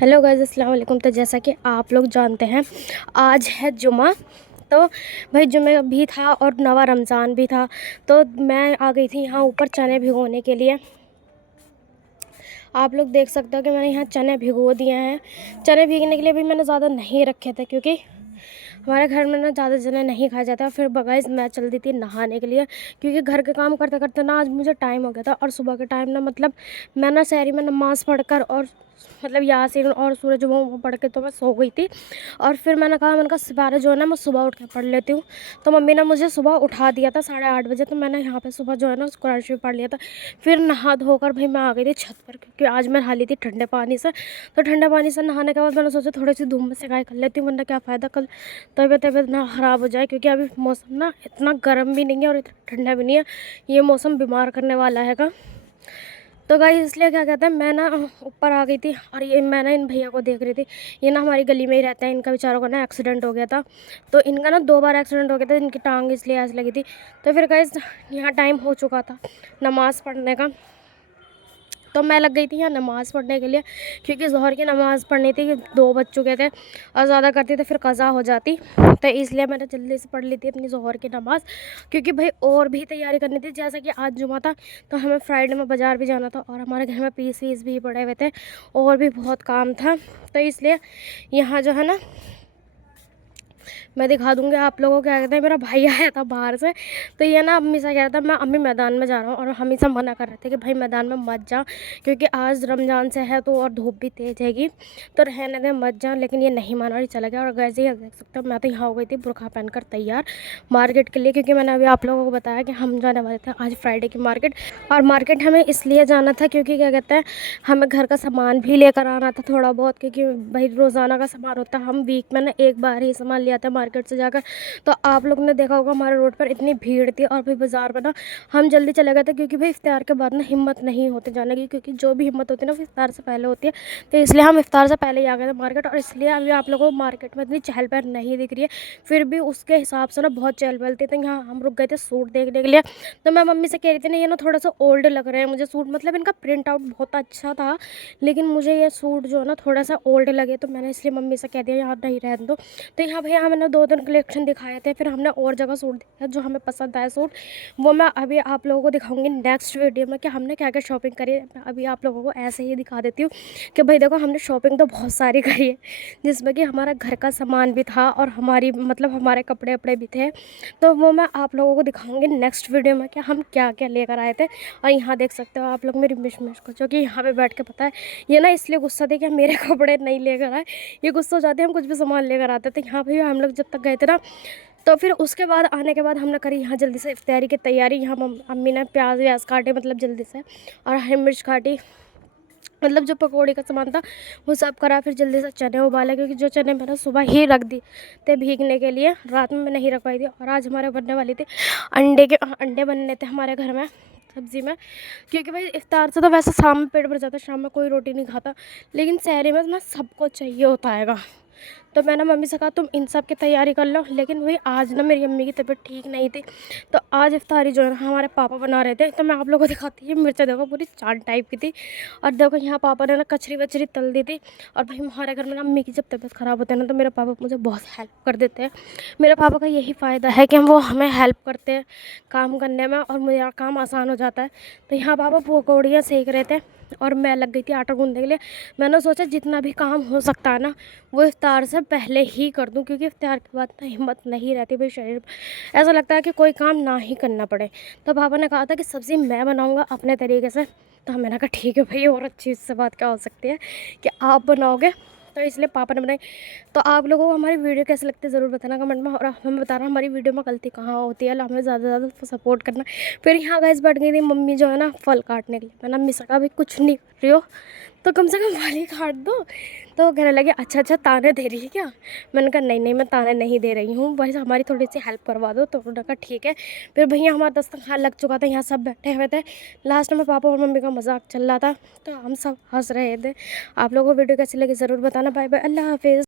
Hello guys, अस्सलाम वालेकुम। तो जैसा कि आप लोग जानते हैं, आज है जुमा। तो भाई जुमे भी था और नवा रमज़ान भी था। तो मैं आ गई थी यहाँ ऊपर चने भिगोने के लिए। आप लोग देख सकते हो कि मैंने यहाँ चने भिगो दिए हैं। चने भीगने के लिए भी मैंने ज़्यादा नहीं रखे थे, क्योंकि हमारे घर में ना ज़्यादा चने नहीं खाया जाता। फिर गाइस मैं चल दी थी नहाने के लिए, क्योंकि घर के काम करते करते ना आज मुझे टाइम हो गया था। और सुबह के टाइम ना मतलब मैं ना सहरी में नमाज़ पढ़कर और मतलब यासीन और सूरज वो पढ़ के तो मैं सो गई थी। और फिर मैंने कहा सितारे जो है ना मैं सुबह उठ के पढ़ लेती हूँ। तो मम्मी ने मुझे सुबह उठा दिया था 8:30 बजे। तो मैंने यहाँ पे सुबह जो है ना कुरान शरीफ पढ़ लिया था। फिर नहा धोकर भाई मैं आ गई थी छत पर, क्योंकि आज मैं नहा ली थी ठंडे पानी से। तो ठंडे पानी से नहाने के बाद मैंने सोचा थोड़ी सी धूप में सिकाई कर लेती हूँ, वरना क्या फ़ायदा कल तबीयत ना ख़राब हो जाए। क्योंकि अभी मौसम ना इतना गर्म भी नहीं है और इतना ठंडा भी नहीं है। ये मौसम बीमार करने वाला हैगा। तो गाइस इसलिए क्या कहते हैं, मैं ना ऊपर आ गई थी। और ये मैं ना इन भैया को देख रही थी। ये ना हमारी गली में ही रहता है। इनका बेचारों का ना एक्सीडेंट हो गया था। तो इनका ना 2 बार एक्सीडेंट हो गया था। इनकी टांग इसलिए ऐसे लगी थी। तो फिर गाइस यहाँ टाइम हो चुका था नमाज़ पढ़ने का। तो मैं लग गई थी यहाँ नमाज़ पढ़ने के लिए, क्योंकि ज़ोहर की नमाज़ पढ़नी थी। 2 बज चुके थे और ज़्यादा करती तो फिर कज़ा हो जाती। तो इसलिए मैंने जल्दी से पढ़ ली थी अपनी ज़ोहर की नमाज़, क्योंकि भाई और भी तैयारी करनी थी। जैसा कि आज जुमा था तो हमें फ्राइडे में बाज़ार भी जाना था, और हमारे घर में पीस वीस भी पड़े हुए थे और भी बहुत काम था। तो इसलिए यहाँ जो है ना मैं दिखा दूँगी आप लोगों को। क्या कहते हैं, मेरा भाई आया था बाहर से। तो ये ना अम्मी से कह रहा था मैं अम्मी मैदान में जा रहा हूँ, और हम सब मना कर रहे थे कि भाई मैदान में मत जा, क्योंकि आज रमज़ान से है तो और धूप भी तेज़ हैगी, तो रहने दे मत जा। लेकिन ये नहीं माना और चला गया। और वैसे ही देख सकते हो मैं तो यहाँ हो गई थी बुरखा पहनकर तैयार मार्केट के लिए, क्योंकि मैंने अभी आप लोगों को बताया कि हम जाने वाले थे आज फ्राइडे की मार्केट। और मार्केट हमें इसलिए जाना था क्योंकि क्या कहते हैं, हमें घर का सामान भी लेकर आना था थोड़ा बहुत, क्योंकि भाई रोज़ाना का सामान होता है। हम वीक में ना एक बार ही सामान ले आते हैं मार्केट से जाकर। तो आप लोग ने देखा होगा हमारे रोड पर इतनी भीड़ थी। और भाई बाज़ार में ना हम जल्दी चले गए थे, क्योंकि भाई इफ्तार के बाद ना हिम्मत नहीं होती जाने की, क्योंकि जो भी हिम्मत होती है ना वो इफ्तार से पहले होती है। तो इसलिए हम इफ्तार से पहले ही आ गए थे मार्केट। और इसलिए अभी आप लोगों को मार्केट में इतनी चहल पहल नहीं दिख रही है, फिर भी उसके हिसाब से ना बहुत चहल पहल थी। तो यहाँ हम रुक गए थे सूट देखने के लिए। तो मैं मम्मी से कह रही थी ना ये ना थोड़ा सा ओल्ड लग रहे हैं मुझे सूट, मतलब इनका प्रिंट आउट बहुत अच्छा था, लेकिन मुझे ये सूट जो है ना थोड़ा सा ओल्ड लगे। तो मैंने इसलिए मम्मी से कह दिया यहाँ नहीं रहने दो। तो यहाँ भैया मैंने 2 दिन कलेक्शन दिखाए थे। फिर हमने और जगह सूट देखा जो हमें पसंद आया सूट, वो मैं अभी आप लोगों को दिखाऊंगी नेक्स्ट वीडियो में कि हमने क्या क्या शॉपिंग करी है। मैं अभी आप लोगों को ऐसे ही दिखा देती हूँ कि भाई देखो हमने शॉपिंग तो बहुत सारी करी है, जिसमें कि हमारा घर का सामान भी था और हमारी मतलब हमारे कपड़े वपड़े भी थे। तो वो मैं आप लोगों को दिखाऊंगी नेक्स्ट वीडियो में कि हम क्या क्या लेकर आए थे। और यहाँ देख सकते हो आप लोग मेरी मिशमिश को, जो कि यहाँ पे बैठ के पता है ये ना इसलिए गुस्सा थी कि मेरे कपड़े नहीं लेकर आए। ये गुस्सा हो जाते हैं हम कुछ भी सामान लेकर आते थे। यहाँ पे हम लोग जब तक गए थे ना, तो फिर उसके बाद आने के बाद हमने करी यहाँ जल्दी से इफ्तारी की तैयारी। यहाँ अम्मी ने प्याज व्याज काटे मतलब जल्दी से, और हरी मिर्च काटी, मतलब जो पकौड़ी का सामान था वो सब करा। फिर जल्दी से चने उबाले, क्योंकि जो चने मैंने सुबह ही रख दी थे भीगने के लिए, रात में मैं नहीं रख पाई थी। और आज हमारे बनने वाली थी अंडे बनने थे हमारे घर में सब्ज़ी में, क्योंकि भाई इफ्तार से तो वैसे शाम में पेट भर जाता है, शाम में कोई रोटी नहीं खाता, लेकिन सहरी में ना सबको चाहिए होता हैगा। तो मैंने मम्मी से कहा तुम इन सब की तैयारी कर लो। लेकिन वही आज ना मेरी अम्मी की तबीयत ठीक नहीं थी, तो आज इफ्तारी जो है ना हमारे पापा बना रहे थे। तो मैं आप लोगों को दिखाती हूँ, मिर्चें देखो पूरी चाट टाइप की थी। और देखो यहाँ पापा ने ना कचरी वचरी तल दी थी। और भाई हमारे घर में ना अम्मी की जब तबीयत ख़राब होती है ना, तो मेरे पापा मुझे बहुत हेल्प कर देते हैं। मेरे पापा का यही फ़ायदा है कि वो हमें हेल्प करते हैं काम करने में, और मेरा काम आसान हो जाता है। तो यहाँ पापा पकौड़ियाँ सेक रहे थे और मैं लग गई थी आटा गूँधने के लिए। मैंने सोचा जितना भी काम हो सकता है ना वो इफ्तार से पहले ही कर दूं, क्योंकि इफ्तार के बाद ना हिम्मत नहीं रहती भाई, शरीर ऐसा लगता है कि कोई काम ना ही करना पड़े। तो पापा ने कहा था कि सब्ज़ी मैं बनाऊंगा अपने तरीके से। तो मैंने कहा ठीक है भाई, और अच्छी इससे बात क्या हो सकती है कि आप बनाओगे। तो इसलिए पापा ने बनाई। तो आप लोगों को हमारी वीडियो कैसे लगती है ज़रूर बताना कमेंट में, और हमें बताना हमारी वीडियो में गलती कहाँ होती है। हमें ज़्यादा से ज़्यादा सपोर्ट करना। फिर यहाँ गैस बैठ गई थी मम्मी जो है ना फल काटने के लिए। मैंने मम्मी से कहा भाई कुछ नहीं कर रही हो तो कम से कम फल ही काट दो। तो वो कहने लगे अच्छा अच्छा ताने दे रही है क्या। मैंने कहा नहीं नहीं मैं ताने नहीं दे रही हूँ, बस हमारी थोड़ी सी हेल्प करवा दो। तो उन्होंने कहा ठीक है। फिर भैया हमारा दस्तरखान लग चुका था, यहाँ सब बैठे हुए थे। लास्ट में पापा और मम्मी का मजाक चल रहा था, तो हम सब हंस रहे थे। आप लोगों को वीडियो कैसी लगी ज़रूर बताना। बाय बाय, अल्लाह हाफिज़।